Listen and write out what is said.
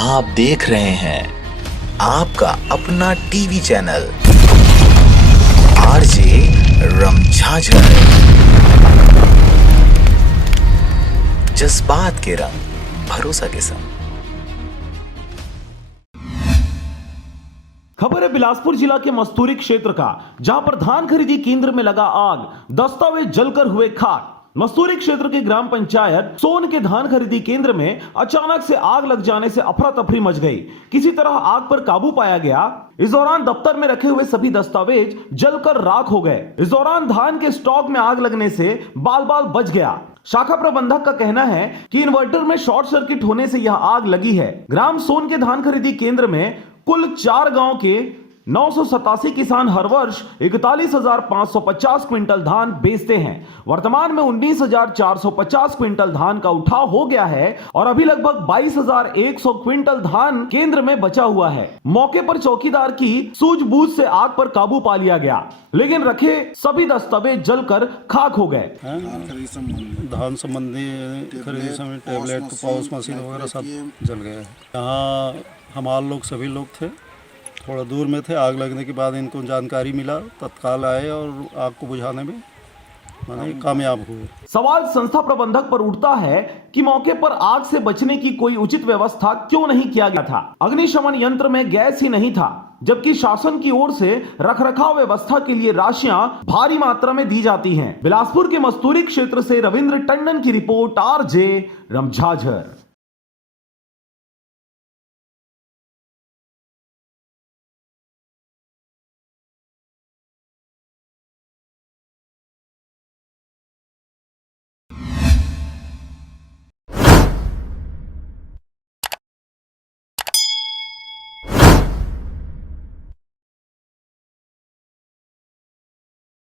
आप देख रहे हैं आपका अपना टीवी चैनल आरजे रमझाझर। जज्बात के रंग भरोसा के संग। खबर है बिलासपुर जिला के मस्तूरी क्षेत्र का, जहां पर धान खरीदी केंद्र में लगा आग, दस्तावेज जलकर हुए खाक। मस्तूरी क्षेत्र के ग्राम पंचायत सोन के धान खरीदी केंद्र में अचानक से आग लग जाने से अफरा तफरी मच गई। किसी तरह आग पर काबू पाया गया। इस दौरान दफ्तर में रखे हुए सभी दस्तावेज जलकर राख हो गए। इस दौरान धान के स्टॉक में आग लगने से बाल बाल बच गया। शाखा प्रबंधक का कहना है कि इन्वर्टर में शॉर्ट सर्किट होने से यह आग लगी है। ग्राम सोन के धान खरीदी केंद्र में कुल 4 गांव के 987 किसान हर वर्ष 41,550 क्विंटल धान बेचते हैं। वर्तमान में 19,450 क्विंटल धान का उठाव हो गया है और अभी लगभग 22,100 क्विंटल धान केंद्र में बचा हुआ है। मौके पर चौकीदार की सूझबूझ से आग पर काबू पा लिया गया, लेकिन रखे सभी दस्तावेज जलकर खाक हो गए। धान संबंधी खरीदी समय टेबलेट, पाउच मशीन वगैरह सब जल गया। यहाँ हमारे लोग सभी लोग थे, थोड़ा दूर में थे। आग लगने के बाद इनको जानकारी मिला, तत्काल आए और आग को बुझाने में कामयाब हुए। सवाल संस्था प्रबंधक पर उठता है कि मौके पर आग से बचने की कोई उचित व्यवस्था क्यों नहीं किया गया था। अग्निशमन यंत्र में गैस ही नहीं था, जबकि शासन की ओर से रखरखाव व्यवस्था के लिए राशियां भारी मात्रा में दी जाती हैं। बिलासपुर के मस्तूरी क्षेत्र से रविंद्र टंडन की रिपोर्ट, आरजे रमझाझर।